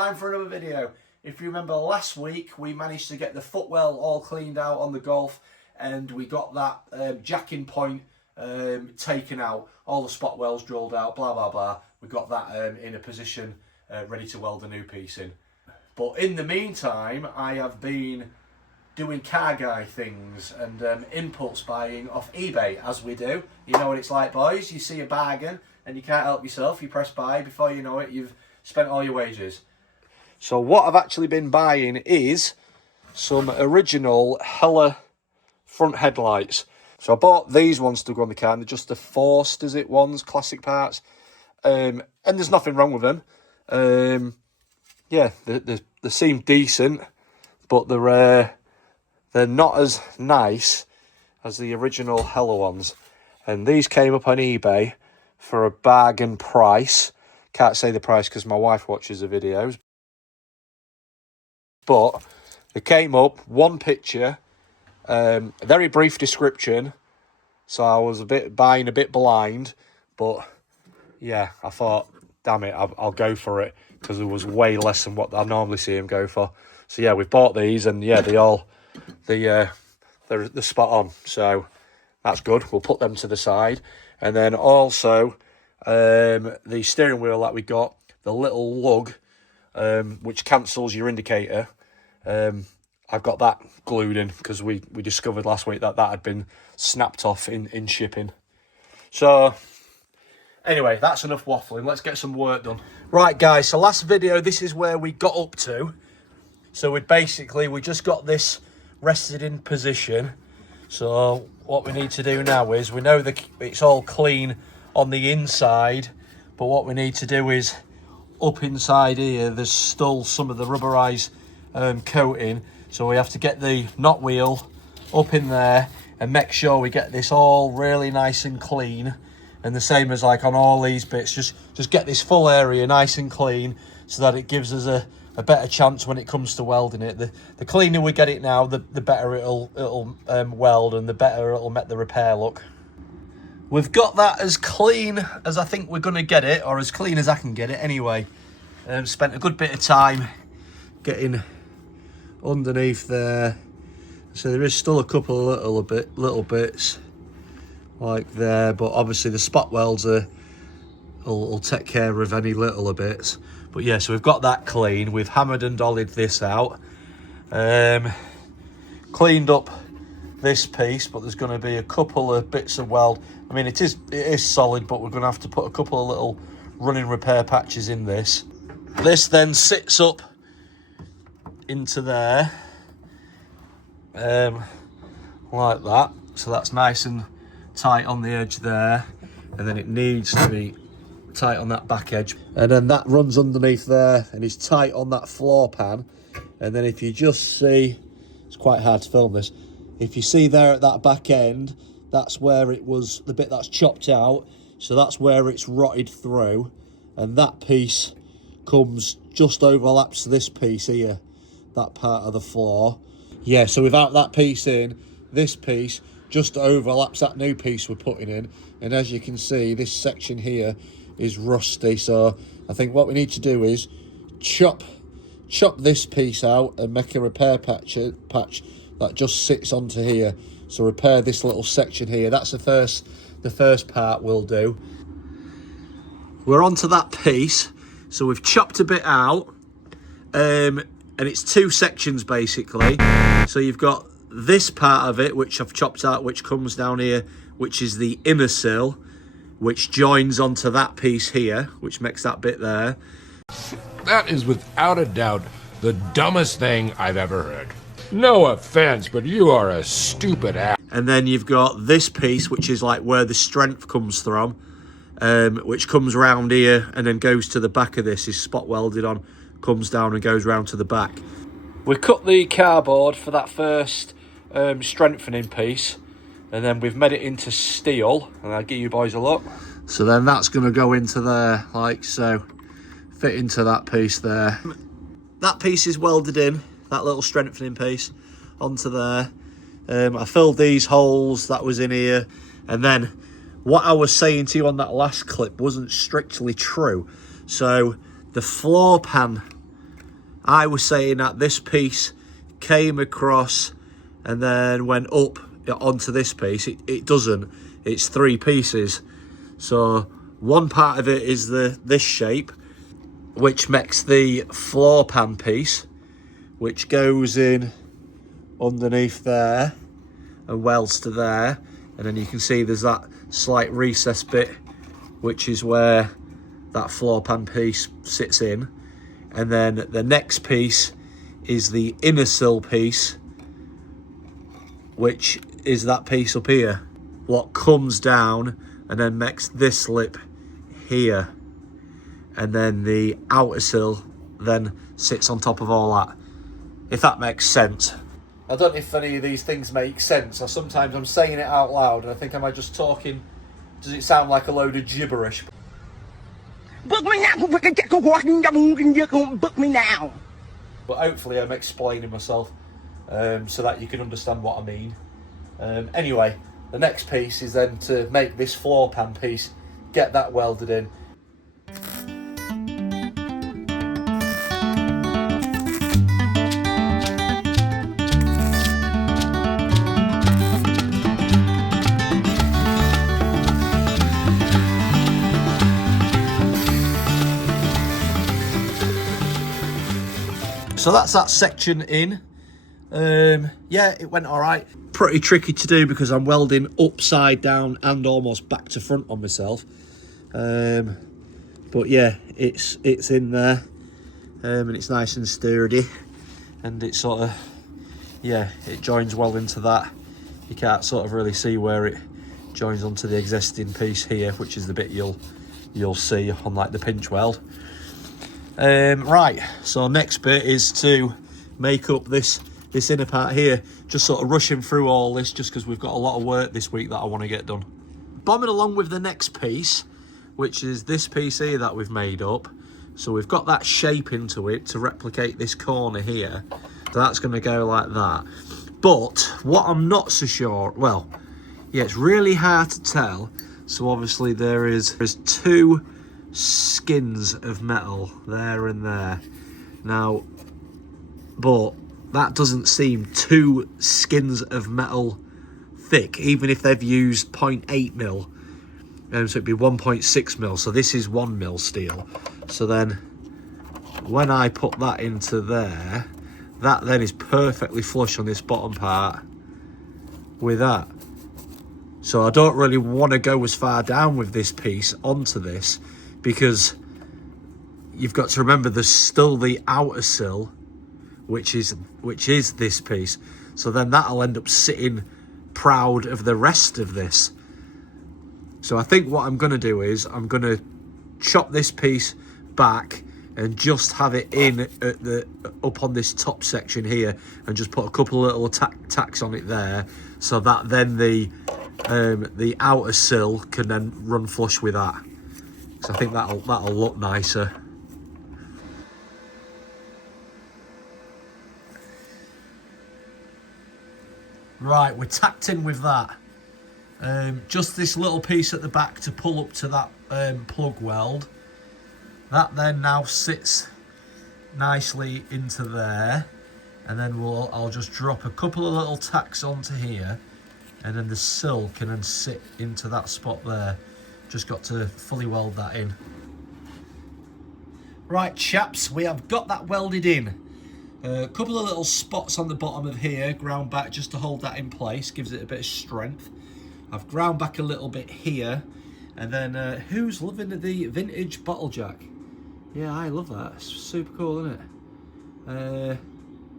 time for another video. If you remember last week, we managed to get the footwell all cleaned out on the Golf, and we got that jacking point taken out, all the spot wells drilled out, blah blah blah. We got that in a position ready to weld a new piece in. But in the meantime, I have been doing car guy things and impulse buying off eBay, as we do. You know what it's like, boys. You see a bargain and you can't help yourself. You press buy, before you know it, you've spent all your wages. So what I've actually been buying is some original Hella front headlights. So I bought these ones to go on the car, and they're just the Forced, is it, ones, classic parts. And there's nothing wrong with them. Yeah, they seem decent, but they're not as nice as the original Hella ones. And these came up on eBay for a bargain price. Can't say the price because my wife watches the videos. But they came up, one picture, a very brief description. So I was buying a bit blind. But yeah, I thought, damn it, I'll go for it, because it was way less than what I normally see them go for. So yeah, we've bought these, and yeah, they're spot on. So that's good. We'll put them to the side. And then also the steering wheel that we got, the little lug which cancels your indicator. I've got that glued in because we discovered last week that had been snapped off in shipping. So anyway, that's enough waffling. Let's get some work done. Right, guys, so last video, this is where we got up to. So we just got this rested in position. So what we need to do now is, we know it's all clean on the inside, but what we need to do is, up inside here, there's still some of the rubberized coating. So we have to get the knot wheel up in there and make sure we get this all really nice and clean. And the same as like on all these bits, just get this full area nice and clean, so that it gives us a better chance when it comes to welding it. The cleaner we get it now, the better it'll weld, and the better it'll make the repair look. We've got that as clean as I think we're going to get it, or as clean as I can get it anyway. Spent a good bit of time getting underneath there. So there is still a couple of little bits like there, but obviously the spot welds will take care of any little bits. But yeah, so we've got that clean. We've hammered and dollied this out. Cleaned up this piece, but there's going to be a couple of bits of weld. I mean, it is solid, but we're going to have to put a couple of little running repair patches in this. This then sits up into there, like that. So that's nice and tight on the edge there, and then it needs to be tight on that back edge, and then that runs underneath there and is tight on that floor pan. And then if you just see, it's quite hard to film this, if you see there at that back end, that's where it was, the bit that's chopped out, so that's where it's rotted through, and that piece just overlaps this piece here, that part of the floor. Yeah, so without that piece in, this piece just overlaps that new piece we're putting in, and as you can see, this section here is rusty. So I think what we need to do is chop this piece out and make a repair patch that just sits onto here. So repair this little section here. That's the first part we'll do. We're onto that piece. So we've chopped a bit out, and it's two sections basically. So you've got this part of it, which I've chopped out, which comes down here, which is the inner sill, which joins onto that piece here, which makes that bit there. That is without a doubt the dumbest thing I've ever heard. No offense, but you are a stupid ass. And then you've got this piece, which is like where the strength comes from, which comes round here and then goes to the back of this, is spot welded on, comes down and goes round to the back. We cut the cardboard for that first strengthening piece, and then we've made it into steel, and I'll give you boys a look. So then that's going to go into there like so, fit into that piece there. That piece is welded in, that little strengthening piece, onto there. I filled these holes that was in here, and then what I was saying to you on that last clip wasn't strictly true. So the floor pan I was saying that this piece came across and then went up onto this piece. It doesn't. It's 3 pieces. So one part of it is this shape, which makes the floor pan piece, which goes in underneath there and welds to there. And then you can see there's that slight recess bit, which is where that floor pan piece sits in. And then the next piece is the inner sill piece, which is that piece up here, what comes down and then makes this lip here. And then the outer sill then sits on top of all that, if that makes sense. I don't know if any of these things make sense, or sometimes I'm saying it out loud and I think, am I just talking, does it sound like a load of gibberish? Book me now. Book me now. But hopefully I'm explaining myself so that you can understand what I mean. Anyway, the next piece is then to make this floor pan piece, get that welded in. So that's that section in. Yeah, it went all right. Pretty tricky to do because I'm welding upside down and almost back to front on myself. But yeah, it's in there, and it's nice and sturdy, and it sort of, yeah, it joins well into that. You can't sort of really see where it joins onto the existing piece here, which is the bit you'll see on like the pinch weld. Right, so next bit is to make up this inner part here. Just sort of rushing through all this just because we've got a lot of work this week that I want to get done. Bombing along with the next piece, which is this piece here that we've made up. So we've got that shape into it to replicate this corner here. So that's going to go like that. But what I'm not so sure, well, yeah, it's really hard to tell. So obviously there's 2 skins of metal there and there now, but that doesn't seem 2 skins of metal thick, even if they've used 0.8 mil, so it'd be 1.6 mil. So this is 1 mil steel. So then when I put that into there, that then is perfectly flush on this bottom part with that. So I don't really want to go as far down with this piece onto this, because you've got to remember there's still the outer sill, which is this piece. So then that'll end up sitting proud of the rest of this. So I think what I'm going to do is I'm going to chop this piece back and just have it in at up on this top section here, and just put a couple of little tacks on it there, so that then the outer sill can then run flush with that. So I think that'll look nicer. Right, we're tacked in with that. Just this little piece at the back to pull up to that plug weld. That then now sits nicely into there, and then I'll just drop a couple of little tacks onto here, and then the sill can then sit into that spot there. Just got to fully weld that in. Right, chaps, we have got that welded in. A couple of little spots on the bottom of here, ground back just to hold that in place, gives it a bit of strength. I've ground back a little bit here, and then who's loving the vintage bottle jack? Yeah, I love that. It's super cool, isn't it?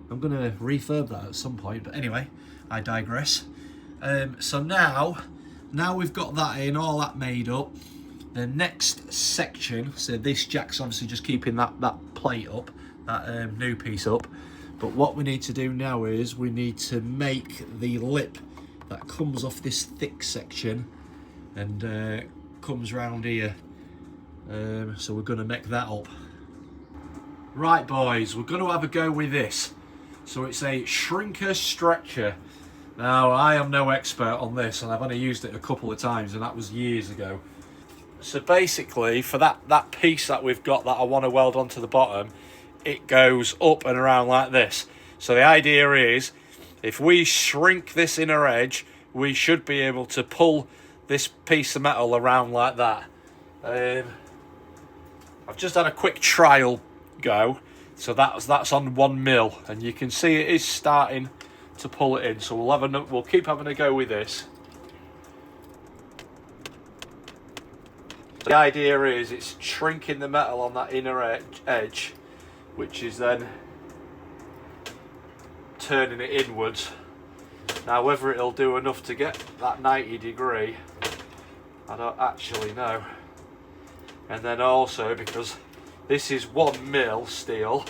I'm gonna refurb that at some point, but anyway, I digress. So now we've got that in, all that made up. The next section, so this jack's obviously just keeping that plate up, that new piece up. But what we need to do now is we need to make the lip that comes off this thick section and comes round here. So we're going to make that up. Right, boys, we're going to have a go with this. So it's a shrinker stretcher. Now, I am no expert on this, and I've only used it a couple of times, and that was years ago. So basically, for that piece that we've got that I want to weld onto the bottom, it goes up and around like this. So the idea is, if we shrink this inner edge, we should be able to pull this piece of metal around like that. I've just had a quick trial go, so that's on 1 mil, and you can see it is starting to pull it in. So we'll keep having a go with this. The idea is it's shrinking the metal on that inner edge, which is then turning it inwards. Now whether it'll do enough to get that 90 degree, I don't actually know. And then also, because this is 1 mil steel,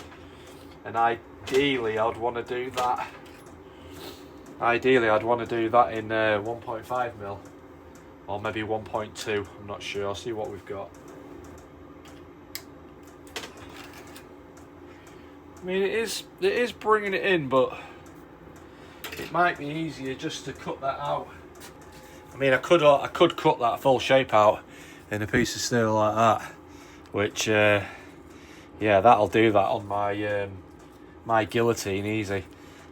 and ideally I'd want to do that. Ideally I'd want to do that in 1.5 mil. Or maybe 1.2, I'm not sure. I'll see what we've got. I mean, it is bringing it in, but it might be easier just to cut that out. I mean, I could cut that full shape out in a piece of steel like that, which yeah, that'll do that on my my guillotine easy.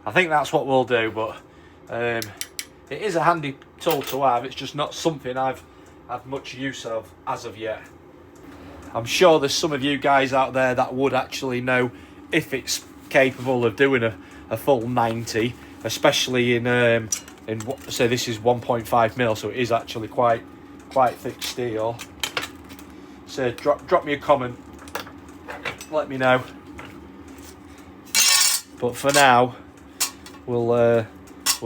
I think that's what we'll do, but it is a handy tool to have. It's just not something I've had much use of as of yet. I'm sure there's some of you guys out there that would actually know if it's capable of doing a full 90, especially in say this is 1.5 mil, so it is actually quite thick steel. So drop me a comment, let me know. But for now, we'll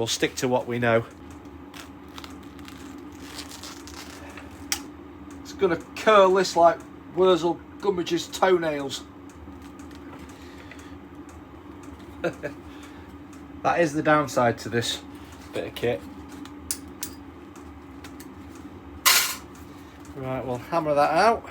stick to what we know. It's gonna curl this like Wurzel Gummidge's toenails. That is the downside to this bit of kit. Right, we'll hammer that out.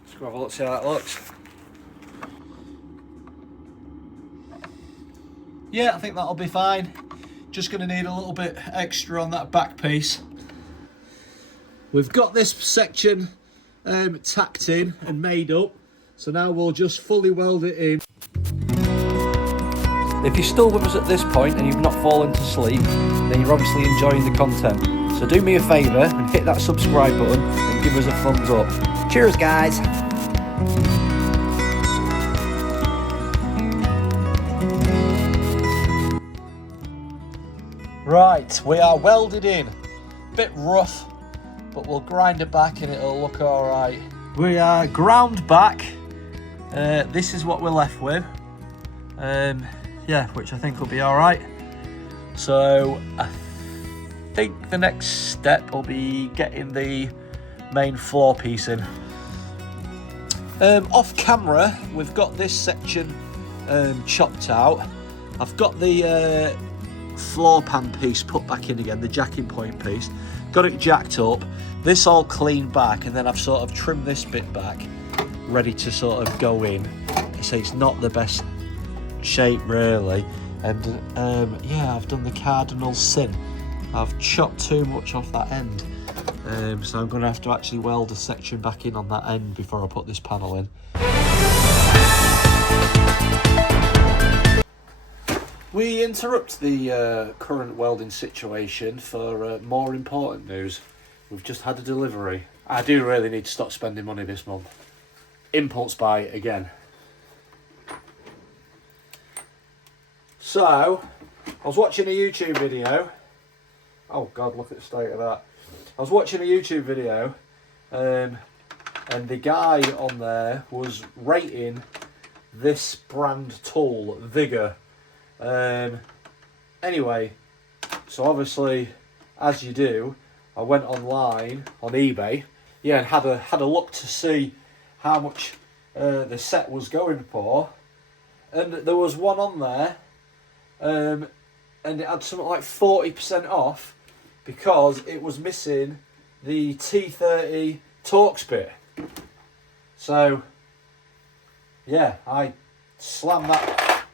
Let's go have a look, see how that looks. Yeah, I think that'll be fine. Just going to need a little bit extra on that back piece. We've got this section tacked in and made up, so now we'll just fully weld it in. If you're still with us at this point and you've not fallen to sleep, then you're obviously enjoying the content. So do me a favour and hit that subscribe button and give us a thumbs up. Cheers, guys! Right, we are welded in. Bit rough, but we'll grind it back and it'll look alright. We are ground back. This is what we're left with. Yeah, which I think will be alright. So I think the next step will be getting the main floor piece in. Off camera, we've got this section chopped out. I've got the floor pan piece put back in again, the jacking point piece. Got it jacked up. This all cleaned back, and then I've sort of trimmed this bit back, ready to sort of go in. So it's not the best shape really, and yeah, I've done the cardinal sin. I've chopped too much off that end, so I'm going to have to actually weld a section back in on that end before I put this panel in. We interrupt the current welding situation for more important news. We've just had a delivery. I do really need to stop spending money this month. Impulse buy again. So, I was watching a YouTube video. Oh God, look at the state of that. I was watching a YouTube video, and the guy on there was rating this brand tool, Vigor. Anyway, so obviously, as you do, I went online on eBay, yeah, and had a look to see how much the set was going for, and there was one on there, and it had something like 40% off because it was missing the T30 Torx bit. So, yeah, I slammed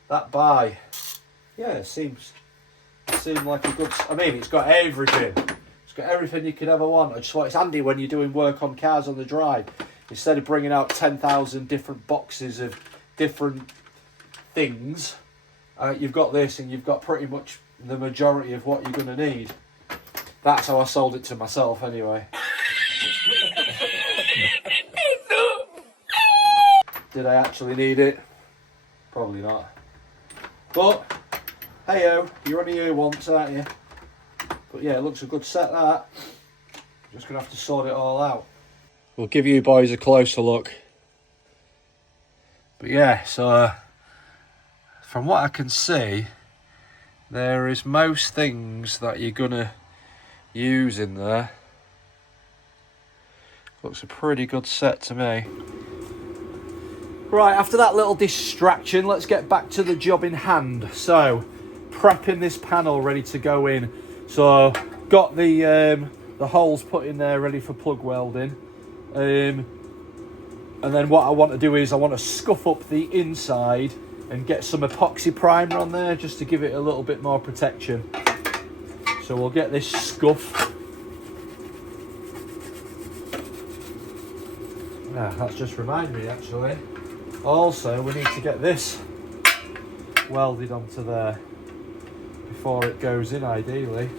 that buy. Yeah, it seems It seemed like a good... I mean, it's got everything. It's got everything you could ever want. I just thought it's handy when you're doing work on cars on the drive. Instead of bringing out 10,000 different boxes of different things, you've got this and you've got pretty much the majority of what you're going to need. That's how I sold it to myself anyway. Did I actually need it? Probably not. But, hey-o, you're only here once, aren't you? But yeah, it looks a good set, that. Just going to have to sort it all out. We'll give you boys a closer look. But yeah, so from what I can see, there is most things that you're going to use in there. Looks a pretty good set to me. Right, after that little distraction, let's get back to the job in hand. So, prepping this panel ready to go in. So, got the holes put in there ready for plug welding. And then what I want to do is I want to scuff up the inside and get some epoxy primer on there just to give it a little bit more protection. So we'll get this scuff. Ah, that's just reminded me actually. Also, we need to get this welded onto there before it goes in, ideally.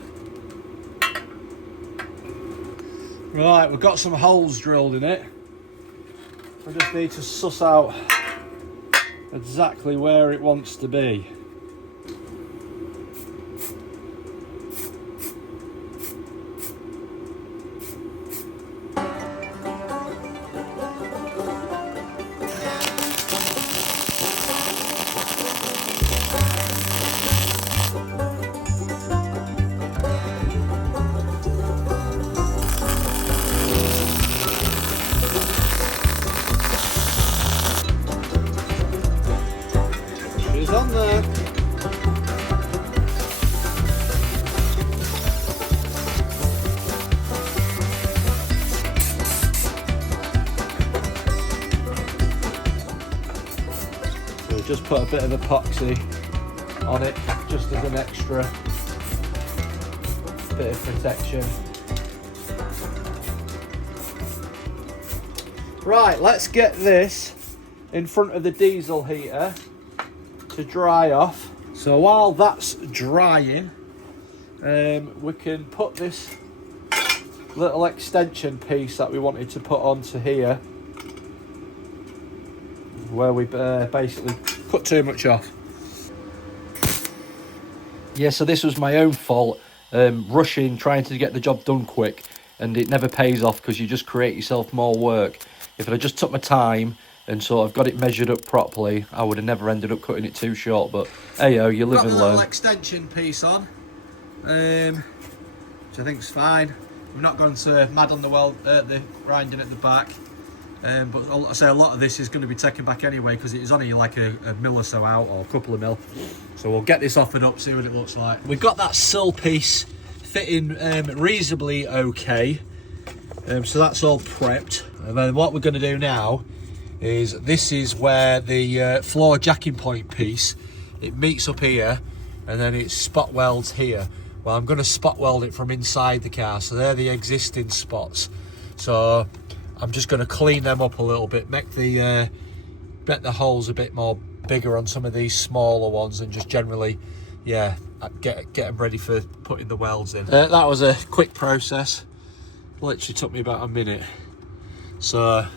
Right, we've got some holes drilled in it. I just need to suss out exactly where it wants to be. She's on there. So we just put a bit of epoxy on it, just as an extra bit of protection. Right, let's get this in front of the diesel heater to dry off. So while that's drying, we can put this little extension piece that we wanted to put onto here, where we basically cut too much off. Yeah, so this was my own fault, rushing, trying to get the job done quick, and it never pays off because you just create yourself more work. If I just took my time and sort of got it measured up properly, I would have never ended up cutting it too short. But hey-o, you live and learn. Got the little extension piece on, which I think is fine. We're not going to mad on the grinding at the back, but I say a lot of this is going to be taken back anyway because it is only like a mil or so out, or a couple of mil. So we'll get this off and up, see what it looks like. We've got that sill piece fitting reasonably okay, so that's all prepped. And then what we're going to do now is, this is where the floor jacking point piece, it meets up here and then it spot welds here. Well, I'm going to spot weld it from inside the car, so they're the existing spots. So I'm just going to clean them up a little bit, make the holes a bit more bigger on some of these smaller ones, and just generally, yeah, get them ready for putting the welds in. That was a quick process, literally took me about a minute. So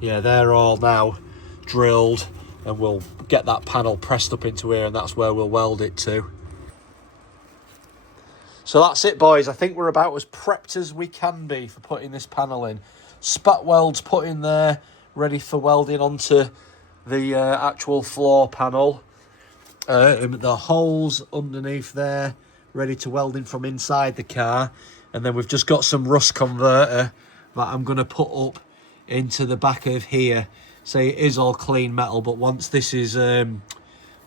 yeah, they're all now drilled, and we'll get that panel pressed up into here, and that's where we'll weld it to. So that's it, boys. I think we're about as prepped as we can be for putting this panel in. Spot welds put in there, ready for welding onto the actual floor panel. The holes underneath there, ready to weld in from inside the car. And then we've just got some rust converter that I'm going to put up into the back of here. So it is all clean metal, but once this is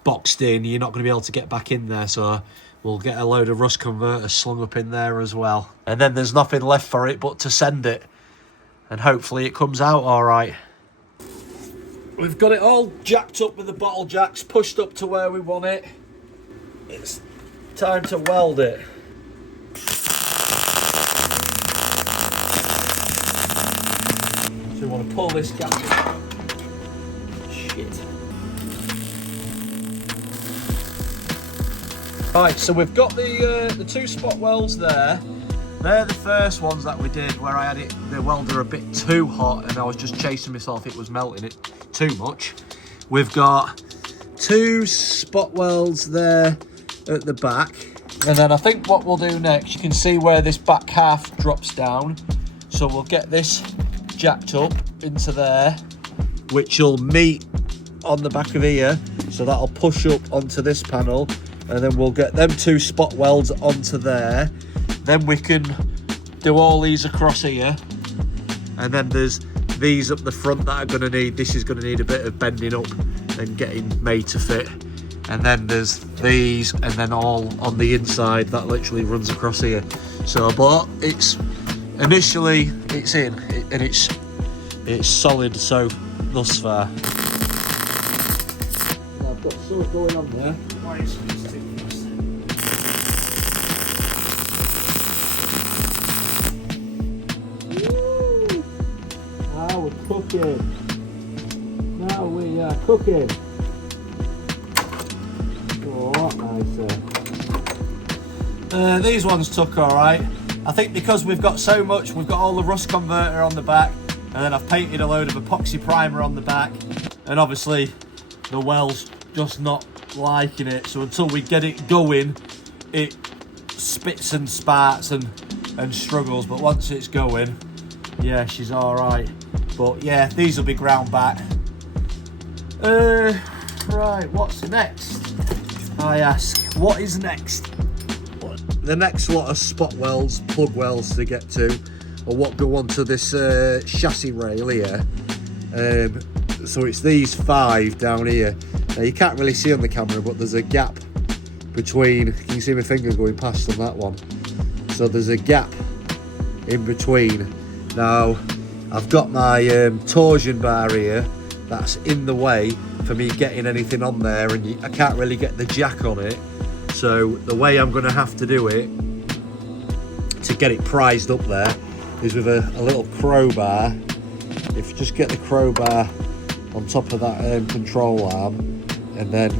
boxed in, you're not going to be able to get back in there. So we'll get a load of rust converter slung up in there as well. And then there's nothing left for it but to send it. And hopefully it comes out all right. We've got it all jacked up with the bottle jacks, pushed up to where we want it. It's time to weld it. So we want to pull this gap in. Shit. Right, so we've got the two spot welds there. They're the first ones that we did where I had the welder a bit too hot and I was just chasing myself, it was melting it too much. We've got two spot welds there at the back. And then I think what we'll do next, you can see where this back half drops down. So we'll get this jacked up into there, which will meet on the back of here. So that'll push up onto this panel. And then we'll get them two spot welds onto there. Then we can do all these across here. And then there's these up the front that are going to need, this is going to need a bit of bending up and getting made to fit. And then there's these, and then all on the inside that literally runs across here. So, but it's initially it's in, and it's solid so thus far. I've got stuff going on there. Now we're cooking. Now we are cooking. These ones took all right. I think because we've got so much, we've got all the rust converter on the back, and then I've painted a load of epoxy primer on the back, and obviously the well's just not liking it. So until we get it going, it spits and sparks and struggles. But once it's going, yeah, she's all right. But yeah, these will be ground back. Right, what's next? I ask, what is next? The next lot of spot welds, plug welds to get to, or what go onto this chassis rail here. So it's these 5 down here. Now you can't really see on the camera, but there's a gap between, can you see my finger going past on that one? So there's a gap in between. Now I've got my torsion bar here that's in the way for me getting anything on there, and I can't really get the jack on it. So the way I'm going to have to do it to get it prized up there is with a little crowbar. If you just get the crowbar on top of that control arm and then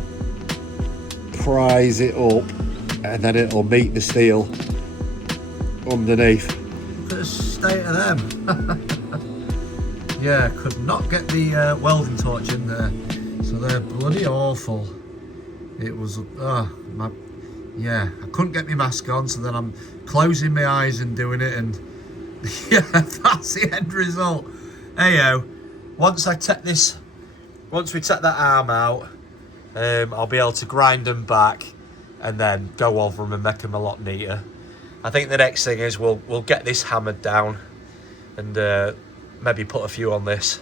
prise it up, and then it'll meet the steel underneath. Look at the state of them. Yeah, could not get the welding torch in there, so they're bloody awful. It was, yeah, I couldn't get my mask on, so then I'm closing my eyes and doing it, and yeah, that's the end result. Heyo, once we take that arm out, I'll be able to grind them back and then go over them and make them a lot neater. I think the next thing is we'll get this hammered down and maybe put a few on this.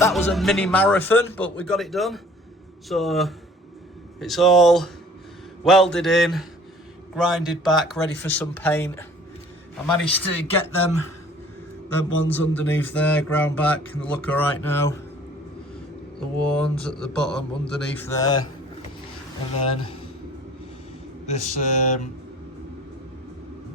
That was a mini marathon, but we got it done. So it's all welded in, grinded back, ready for some paint. I managed to get them ones underneath there ground back, and they look all right now. The ones at the bottom underneath there, and then this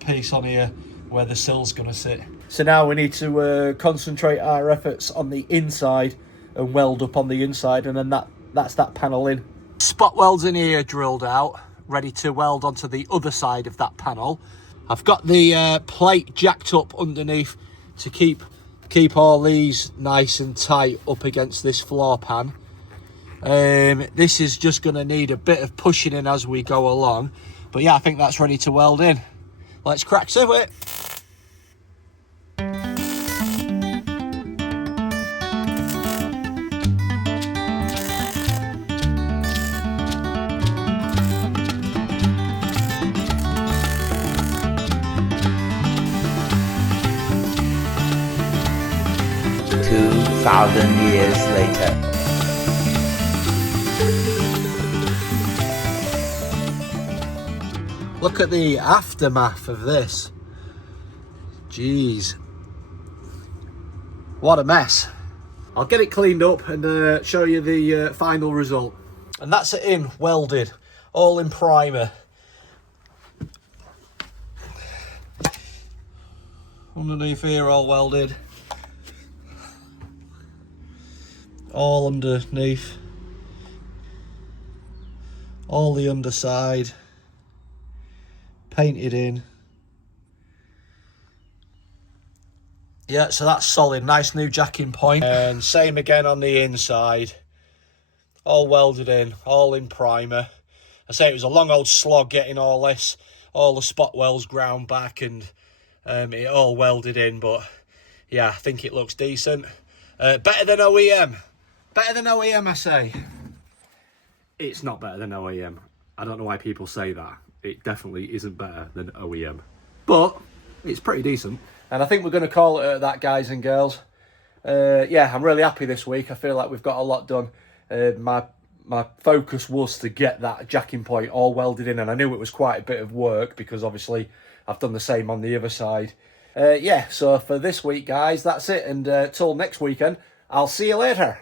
piece on here where the sill's gonna sit. So now we need to concentrate our efforts on the inside and weld up on the inside, and then that's that panel in. Spot welds in here drilled out. ready to weld onto the other side of that panel. I've got the plate jacked up underneath to keep all these nice and tight up against this floor pan. This is just going to need a bit of pushing in as we go along. But yeah, I think that's ready to weld in. Let's crack to it. Years later. Look at the aftermath of this. Jeez. What a mess. I'll get it cleaned up and show you the final result. And that's it in, welded, all in primer. Underneath here, all welded. All underneath, all the underside painted in. Yeah, so that's solid, nice new jacking point. And same again on the inside, all welded in, all in primer. I say it was a long old slog getting all this, all the spot welds ground back and it all welded in, but yeah, I think it looks decent. Better than OEM. Better than OEM, I say. It's not better than OEM. I don't know why people say that. It definitely isn't better than OEM. But it's pretty decent. And I think we're going to call it that, guys and girls. Yeah, I'm really happy this week. I feel like we've got a lot done. My focus was to get that jacking point all welded in. And I knew it was quite a bit of work because obviously I've done the same on the other side. Yeah, so for this week, guys, that's it. And till next weekend, I'll see you later.